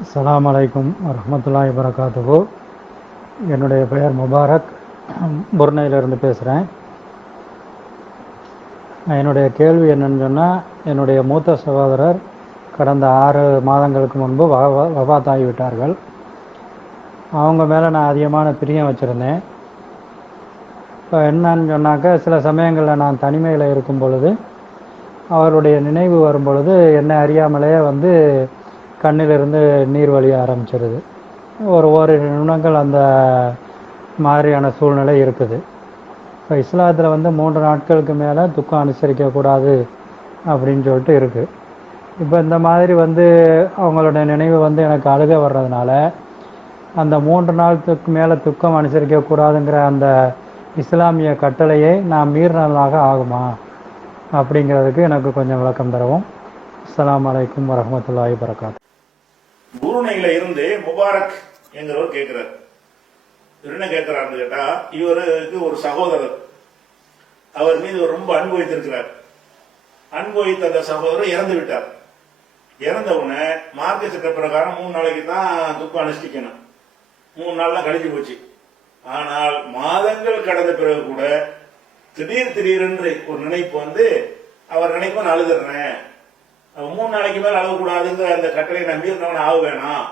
அஸ்லாம் அலைக்கும் வரமத்துல்லா வரகாத்துஹு என்னுடைய பெயர் முபாரக். புர்னையிலிருந்து பேசுகிறேன் என்னுடைய கேள்வி என்னன்னு சொன்னால் என்னுடைய மூத்த சகோதரர் கடந்த ஆறு மாதங்களுக்கு முன்பு வபாத்தாகி விட்டார்கள் அவங்க மேலே நான் அதிகமான பிரியம் வச்சுருந்தேன். இப்போ என்னன்னு சொன்னாக்க சில சமயங்களில் நான் தனிமையில் இருக்கும் பொழுது அவருடைய நினைவு வரும் பொழுது என்னை அறியாமலேயே வந்து கண்ணிலிருந்து நீர் வழிய ஆரம்பிச்சிருது. ஒரு ஓரிரு நிமிடங்கள் அந்த மாதிரியான சூழ்நிலை இருக்குது. இப்போ இஸ்லாத்தில் வந்து மூன்று நாட்களுக்கு மேலே துக்கம் அனுசரிக்கக்கூடாது அப்படின்னு சொல்லிட்டு இருக்குது இப்போ இந்த மாதிரி வந்து அவங்களுடைய நினைவு வந்து எனக்கு அழுக வர்றதுனால அந்த மூன்று நாளுக்கு மேலே துக்கம் அனுசரிக்கக்கூடாதுங்கிற அந்த இஸ்லாமிய கட்டளையை நான் மீறினதாக ஆகுமா அப்படிங்கிறதுக்கு எனக்கு கொஞ்சம் விளக்கம் தரவும். அஸ்லாம் வலைக்கம் வரஹ்மத்துல்லாஹி வரகாத்து குருணையில இருந்து முபாரக் என்கிறவர் கேட்கிறார். என்ன கேட்கிறாருன்னு கேட்டா இவருக்கு ஒரு சகோதரர். அவர் மீது ரொம்ப அன்பு வைத்திருக்கிறார். அன்பு வைத்த அந்த சகோதரர் இறந்து விட்டார். இறந்த உடனே மார்க்க சட்ட பிரகாரம் மூணு நாளைக்கு தான் துக்கம் அனுஷ்டிக்கணும். மூணு நாள்லாம் கழிஞ்சு போச்சு. ஆனால் மாதங்கள் கடந்த பிறகு கூட திடீர் திடீரென்று ஒரு நினைப்பு வந்து அவர் நினைப்ப நான் அழுதுறேன் மூணு நாளைக்கு மேல அழகக்கூடாதுங்கிற அந்த கட்டளை நம்பி இருந்தவன் ஆக வேணாம்.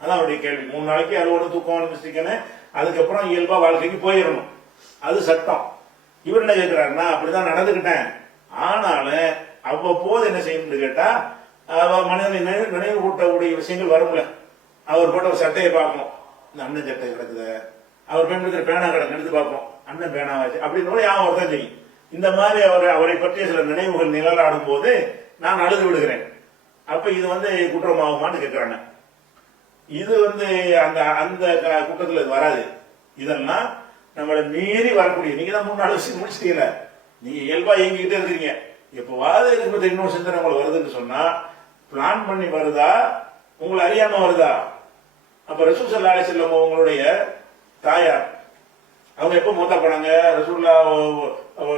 அதான் அவருடைய கேள்வி. மூணு நாளைக்கு அழுவோட தூக்கம் அனுப்பிச்சிக்கணும் அதுக்கப்புறம் இயல்பா வாழ்க்கைக்கு போயிடணும். அது சட்டம். இவர் என்ன கேட்கிறாருன்னா அப்படிதான் நடந்துகிட்டேன். ஆனாலும் அவ்வப்போது என்ன செய்யணும்னு கேட்டா அவ மனிதனை நினைவு நினைவு கூட்டக்கூடிய விஷயங்கள் வரும்ல. அவர் போட்ட ஒரு சட்டையை பார்ப்போம். இந்த அண்ணன் சட்டை கிடக்குது. அவர் பயன்படுத்துற பேனா கிடக்கு எடுத்து பார்ப்போம். அண்ணன் பேனாவாச்சு. அப்படின்னு யாவும் தான் செய்யும். இந்த மாதிரி அவர் அவரை பற்றிய சில நினைவுகள் நிழலாடும் போது நான் அழுது விடுகிறேன். அப்ப இது வந்து குற்றமாகுமான்னு கேட்கிறாங்க இது வந்து அந்த அந்த க- குற்றத்துல இது வராது. இதெல்லாம் நம்மளை மீறி வரக்கூடிய நீங்க தான் மூணு நாலு விஷயம் முடிச்சிட்டீங்க நீங்க இயல்பா இயங்கிக்கிட்டே இருக்கிறீங்க. எப்பவாவது இதுக்கு இன்னொரு சிந்தனை உங்களுக்கு வருதுன்னு சொன்னா பிளான் பண்ணி வருதா? உங்களை அறியாம வருதா? அப்ப ரசூல் சல்லா அலி செல்லம் உங்களுடைய தாயார் அவங்க எப்ப மூத்தா போனாங்க? ரசூல்லா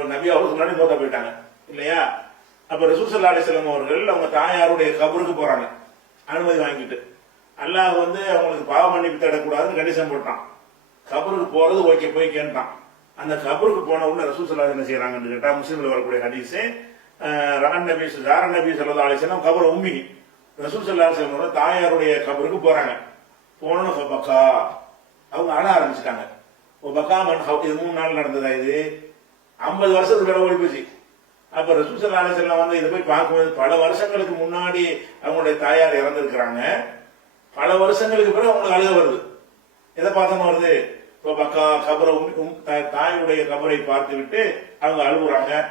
நபி அவருக்கு முன்னாடி மூத்தா போயிட்டாங்க. இல்லையா? அப்ப ரசூசல்லா சல்லா அவர்கள் அவங்க தாயாருடைய கபருக்கு போறாங்க. அனுமதி வாங்கிட்டு. அல்லாஹ் வந்து அவங்களுக்கு பாவ மன்னிப்பு தேடக்கூடாதுன்னு கண்டிஷன் போட்டான். கபருக்கு போறது ஓகே போய் கேட்டான். அந்த கபருக்கு போன உடனே ரசூசல்லா என்ன செய்யறாங்கன்னு கேட்டா முஸ்லீம்ல வரக்கூடிய ஹதீஸ் ரான் நபி ஜார நபி சல்லா அலிஸ்லாம் கபர் உம்மி. ரசூசல்லா அலிஸ்லாம் தாயாருடைய கபருக்கு போறாங்க. போனோன்னு பக்கா. அவங்க அழ ஆரம்பிச்சிட்டாங்க. பக்கா மன் இது மூணு நாள் நடந்ததா இது? ஐம்பது வருஷத்துக்கு பிறகு ஓடி போச்சு அப்ப ரசூல் சல்லா வந்து இதை போய் பார்க்கும்போது பல வருஷங்களுக்கு முன்னாடி அவங்களுடைய தாயார் இறந்துருக்கிறாங்க. பல வருஷங்களுக்கு பிறகு அவங்களுக்கு அழுக வருது. எதை பார்த்தோம் வருது? இப்போ பக்கா கபரை தா- தாயுடைய கபரை பார்த்து விட்டு அவங்க அழுகுறாங்க.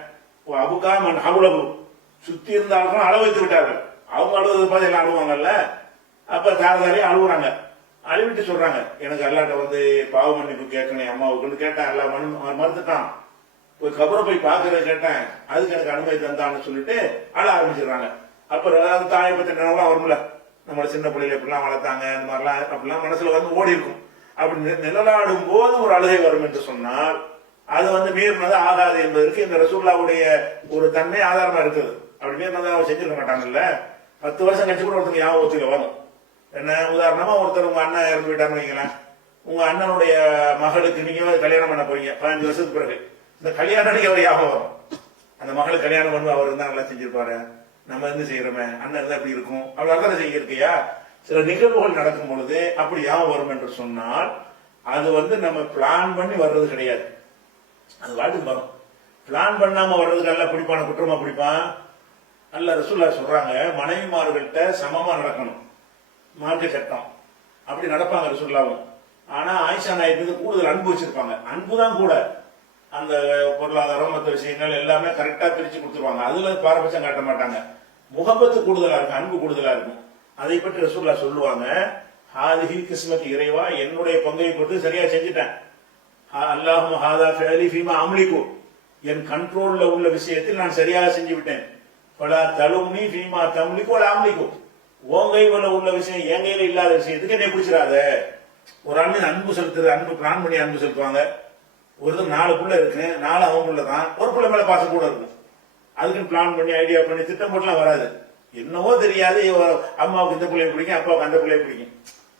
அபுக்கா மண் அவ்வளவு சுத்தி இருந்தாலும் அழ வைத்து விட்டார்கள். அவங்க அழுவதை பார்த்து எல்லாம் அழுவாங்கல்ல? அப்ப தாரதாரி அழுகுறாங்க. அழுவிட்டு சொல்றாங்க. எனக்கு அல்லாட்ட வந்து பாவ மன்னிப்பு கேட்கணும் அம்மாவுக்குன்னு கேட்டேன். எல்லாம் மனு மறுத்துட்டான். ஒரு கபரை போய் பாக்குறத கேட்டேன். அதுக்கு எனக்கு அனுமதி தந்தான்னு சொல்லிட்டு அழ ஆரம்பிச்சிடுறாங்க. அப்புறம் அந்த தாயை பத்தி நினைவுலாம் வரும்ல நம்மள சின்ன பிள்ளைல எப்படிலாம் வளர்த்தாங்க இந்த மாதிரிலாம் அப்படிலாம் மனசுல வந்து ஓடி இருக்கும். அப்படி நிழலாடும் போது ஒரு அழுகை வரும் என்று சொன்னால் அது வந்து மீறினது ஆகாது என்பதற்கு இந்த ரசூல்லாவுடைய ஒரு தன்மை ஆதாரமா இருக்குது. அப்படி மீறினதை அவர் செஞ்சிருக்க மாட்டாங்கல்ல. பத்து வருஷம் கழிச்சு கூட ஒருத்தங்க ஞாபகத்துல வரும். என்ன உதாரணமா ஒருத்தர் உங்க அண்ணன் இறந்து போயிட்டாருன்னு வைங்களேன். உங்க அண்ணனுடைய மகளுக்கு நீங்க கல்யாணம் பண்ண போறீங்க. பதினஞ்சு வருஷத்துக்கு பிறகு. இந்த கல்யாணம் அன்னைக்கு அவர் ஞாபகம் வரும். அந்த மகளுக்கு கல்யாணம் பண்ணுவோம் அவர் இருந்தா நல்லா செஞ்சிருப்பாரு. நம்ம இருந்து செய்யறோமே அண்ணன் இருந்தா அப்படி இருக்கும். அவ்வளவு அர்த்தம் செய்ய இருக்கையா சில நிகழ்வுகள் நடக்கும் பொழுது அப்படி யாவும் வரும் என்று சொன்னால் அது வந்து நம்ம பிளான் பண்ணி வர்றது கிடையாது. அது வாட்டுக்கு வரும் பிளான் பண்ணாம வர்றதுக்கு நல்லா பிடிப்பான குற்றமா பிடிப்பான். அல்ல ரசூல்லா சொல்றாங்க மனைவிமார்கள்ட்ட சமமா நடக்கணும். மார்க்க சட்டம். அப்படி நடப்பாங்க ரசூல்லாவும் ஆனா ஆயிஷா நாயக் கூடுதல் அன்பு வச்சிருப்பாங்க. அன்பு தான் கூட. அந்த பொருளாதாரம் மற்ற விஷயங்கள் எல்லாமே கரெக்டாக பிரித்து கொடுத்துருவாங்க. அதில் பாரபட்சம் காட்ட மாட்டாங்க. முகப்பத்து கூடுதலாக இருக்கும் அன்பு கூடுதலாக இருக்கும். அதை பற்றி ரசூல்லா சொல்லுவாங்க ஹாதிஹி கிஸ்மத் இறைவா என்னுடைய பங்கை பொறுத்து சரியாக செஞ்சுட்டேன். அல்லாஹும் ஹாதா ஃபேலி ஃபீமா அம்லிக்கு என் கண்ட்ரோலில் உள்ள விஷயத்தில் நான் சரியாக செஞ்சு விட்டேன் பல தலும்னி ஃபீமா தமிழிக்கும் ஒரு அமளிக்கும் உன் கைவில் உள்ள விஷயம் என் கையில் இல்லாத விஷயத்துக்கு என்னை பிடிச்சிடாத. ஒரு அண்ணன் அன்பு செலுத்துறது அன்பு பிளான் பண்ணி அன்பு செலுத்துவாங்க. ஒருத்தர் நாலு புள்ள இருக்கு நாலு அவன் புள்ள தான் ஒரு புள்ள மேல பாசம் கூட இருக்கும். அதுக்குன்னு பிளான் பண்ணி ஐடியா பண்ணி திட்டம் போட்டுலாம் வராது. என்னவோ தெரியாது அம்மாவுக்கு இந்த பிள்ளைய பிடிக்கும் அப்பாவுக்கு அந்த பிள்ளைய பிடிக்கும்.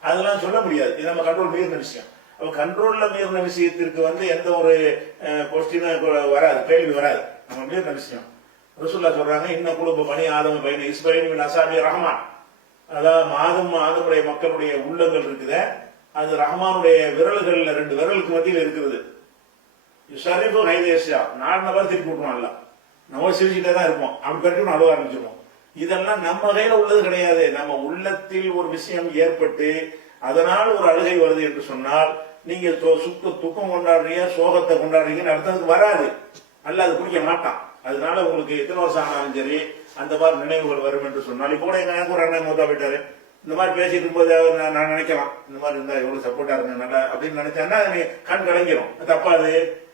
அதெல்லாம் சொல்ல முடியாது. இது நம்ம கண்ட்ரோல் மீறின விஷயம். அப்ப கண்ட்ரோல்ல மீறின விஷயத்திற்கு வந்து எந்த ஒரு கொஸ்டினும் வராது கேள்வி வராது. நம்ம மீறின விஷயம். ரசூல்லா சொல்றாங்க இன்னும் குழுப்ப பணி ஆதம பையன் இஸ்பைன் அசாமி ரஹ்மான். அதாவது மாதம் மாதமுடைய மக்களுடைய உள்ளங்கள் இருக்குது. அது ரஹ்மானுடைய விரல்கள்ல ரெண்டு விரலுக்கு மத்தியில் இருக்கிறது. ஷரீஃபு ஹைதேஷா நாலு நபர் திருப்பி விட்டுருவான்ல நம்ம சிரிச்சுட்டே தான் இருப்போம். அப்படி கட்டி அழுவ ஆரம்பிச்சிருவோம். இதெல்லாம் நம்ம கையில உள்ளது கிடையாது. நம்ம உள்ளத்தில் ஒரு விஷயம் ஏற்பட்டு அதனால் ஒரு அழுகை வருது என்று சொன்னால் நீங்க தொ- சுக்க துக்கம் கொண்டாடுறீங்க சோகத்தை கொண்டாடுறீங்கன்னு அடுத்தது வராது. அல்ல அது குடிக்க மாட்டான். அதனால உங்களுக்கு எத்தனை வருஷம் ஆனாலும் சரி அந்த மாதிரி நினைவுகள் வரும் என்று சொன்னால் இப்போ கூட எங்க எனக்கு ஒரு அண்ணன் மூத்தா போயிட்டாரு. இந்த மாதிரி பேசிட்டு இருக்கும்போது நான் நான் நினைக்கலாம். இந்த மாதிரி இருந்தா எவ்வளவு சப்போர்ட்டா இருந்தேன் நல்லா அப்படின்னு நினைச்சேன்னா கண் கலங்கிடும் அது தப்பா அது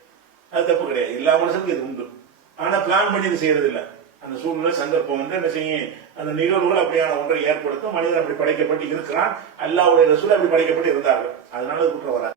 அது தப்பு கிடையாது. எல்லா மனுஷனுக்கும் இது உண்டு. ஆனா பிளான் பண்ணி இது செய்யறது இல்ல அந்த சூழ்நிலை சந்தர்ப்பம் வந்து என்ன செய்யும் அந்த நிகழ்வுகள் அப்படியான ஒன்றை ஏற்படுத்தும். மனிதன் அப்படி படைக்கப்பட்டு இருக்கிறான். அல்லாவுடைய ரசூல் அப்படி படைக்கப்பட்டு இருந்தார்கள். அதனால குற்றம் வராது.